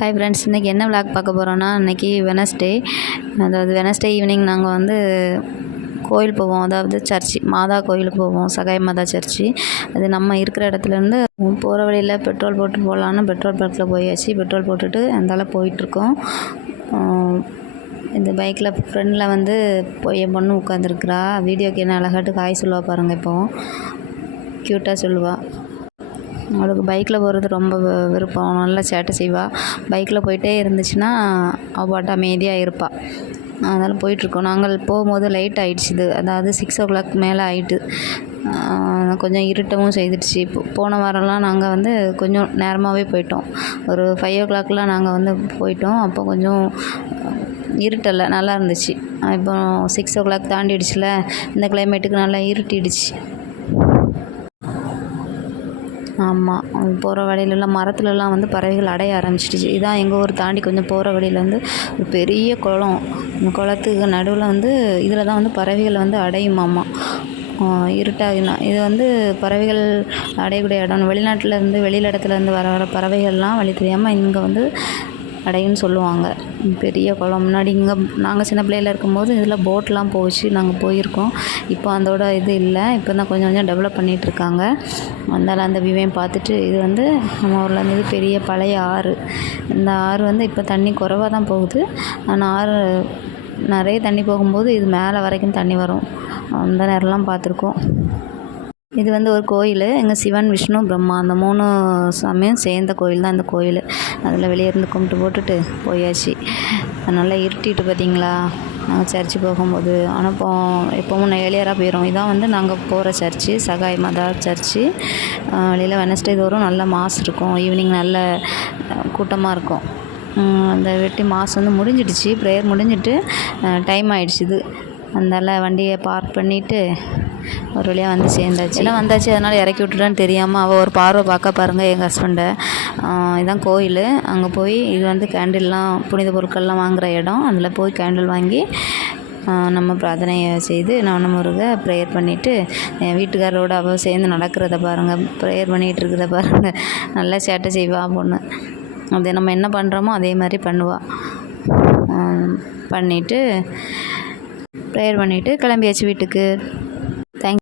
Hi friends இன்றைக்கி என்ன vlog பார்க்க போகிறோன்னா இன்றைக்கி வெனஸ்டே அதாவது வெனஸ்டே ஈவினிங் நாங்கள் வந்து கோயில் போவோம். அதாவது சர்ச்சு மாதா கோயிலுக்கு போவோம். சகாய மாதா சர்ச்சு. அது நம்ம இருக்கிற இடத்துலேருந்து போகிற வழியில் பெட்ரோல் போட்டு போகலான்னு பெட்ரோல் பங்க்கில் போயாச்சு. பெட்ரோல் போட்டுட்டு அந்தால போயிட்டுருக்கோம். இந்த பைக்கில் ஃப்ரெண்டில் வந்து போய் என் பொண்ணு உட்காந்துருக்குறா வீடியோக்கு என்ன அழகாட்டு காய் சொல்லுவா பாருங்கள் இப்போ. க்யூட்டாக சொல்லுவாள் அவளுக்கு பைக்கில் போகிறது ரொம்ப விருப்பம். நல்லா சேட்டை செய்வாள் பைக்கில் போயிட்டே இருந்துச்சுன்னா அவள் பாட்டு அமைதியாக இருப்பாள் அதனால் போயிட்டுருக்கோம். நாங்கள் போகும்போது லைட் ஆகிடுச்சு இது. அதாவது சிக்ஸ் ஓ கிளாக் மேலே ஆயிட்டு கொஞ்சம் இருட்டவும் செய்துடுச்சு. இப்போ போன வாரம்லாம் நாங்கள் வந்து கொஞ்சம் நேரமாகவே போயிட்டோம். ஒரு ஃபைவ் ஓ கிளாக்லாம் நாங்கள் வந்து போயிட்டோம். அப்போ கொஞ்சம் இருட்டலை நல்லா இருந்துச்சு. இப்போ சிக்ஸ் ஓ கிளாக் தாண்டிடுச்சுல. இந்த கிளைமேட்டுக்கு நல்லா இருட்டிடுச்சு. ஆமாம் போகிற வழியிலலாம் மரத்துலலாம் வந்து பறவைகள் அடைய ஆரம்பிச்சிடுச்சு. இதான் எங்கள் ஊர் தாண்டி கொஞ்சம் போகிற வழியில் வந்து ஒரு பெரிய குளம். அந்த குளத்துக்கு நடுவில் வந்து இதில் தான் வந்து பறவைகள் வந்து அடையுமாமா ஆஹ் இருட்டாகினா இது வந்து பறவைகள் அடையக்கூடிய இடம். வெளிநாட்டிலேருந்து வெளியில் இடத்துலேருந்து வர வர பறவைகள்லாம் வழி தெரியாமல் இங்கே வந்து அடையுன்னு சொல்லுவாங்க. பெரிய குளம். முன்னாடி இங்கே நாங்கள் சின்ன பிள்ளையில் இருக்கும்போது இதில் போட்லாம் போச்சு. நாங்கள் போயிருக்கோம். இப்போ அதோட இது இல்லை. இப்போ தான் கொஞ்சம் கொஞ்சம் டெவலப் பண்ணிகிட்ருக்காங்க அதனால் அந்த விவயம் பார்த்துட்டு இது வந்து நம்ம ஊரில் இது பெரிய பழைய ஆறு. இந்த ஆறு வந்து இப்போ தண்ணி குறைவாக தான் போகுது. ஆனால் ஆறு நிறைய தண்ணி போகும்போது இது மேலே வரைக்கும் தண்ணி வரும். அந்த நேரம்லாம் பார்த்துருக்கோம். இது வந்து ஒரு கோயில். எங்கள் சிவன் விஷ்ணு பிரம்மா அந்த மூணு சாமியும் சேர்ந்த கோயில் தான் இந்த கோயில். அதில் வெளியே இருந்து கும்பிட்டு போட்டுட்டு போயாச்சு. நல்லா இருட்டிட்டு பார்த்தீங்களா நாங்கள் சர்ச்சு போகும்போது. ஆனால் இப்போ எப்போவும் ஏழியராக போயிடும் இதான் வந்து நாங்கள் போகிற சர்ச்சு சகாய் மதா சர்ச்சு. வெளியில் வெனஸ்டே தோறும் நல்ல மாஸ் இருக்கும். ஈவினிங் நல்ல கூட்டமாக இருக்கும். அந்த வெட்டி மாஸ் வந்து முடிஞ்சிடுச்சு. ப்ரேயர் முடிஞ்சிட்டு டைம் ஆகிடுச்சு இது. அதனால் வண்டியை பார்க் பண்ணிவிட்டு ஒரு வழியாக வந்து சேர்ந்தாச்சு. எல்லாம் வந்தாச்சு? அதனால் இறக்கி விட்டுட்டான்னு தெரியாமல் அவள் ஒரு பார்வை பார்க்க பாருங்கள் எங்கள் ஹஸ்பண்டை இதான் கோயில். அங்கே போய் இது வந்து கேண்டில்லாம் புனித பொருட்கள்லாம் வாங்குகிற இடம். அதில் போய் கேண்டில் வாங்கி நம்ம பிரார்த்தனையை செய்து நவனமுருக ப்ரேயர் பண்ணிவிட்டு என் வீட்டுக்காரரோட அவள் சேர்ந்து நடக்கிறத பாருங்கள் ப்ரேயர் பண்ணிகிட்டு இருக்கிறத பாருங்கள் நல்லா சேட்டை செய்வா பொண்ணு. அது நம்ம என்ன பண்ணுறோமோ அதே மாதிரி பண்ணுவாள் பண்ணிவிட்டு ப்ரேயர் பண்ணிவிட்டு கிளம்பியாச்சு வீட்டுக்கு.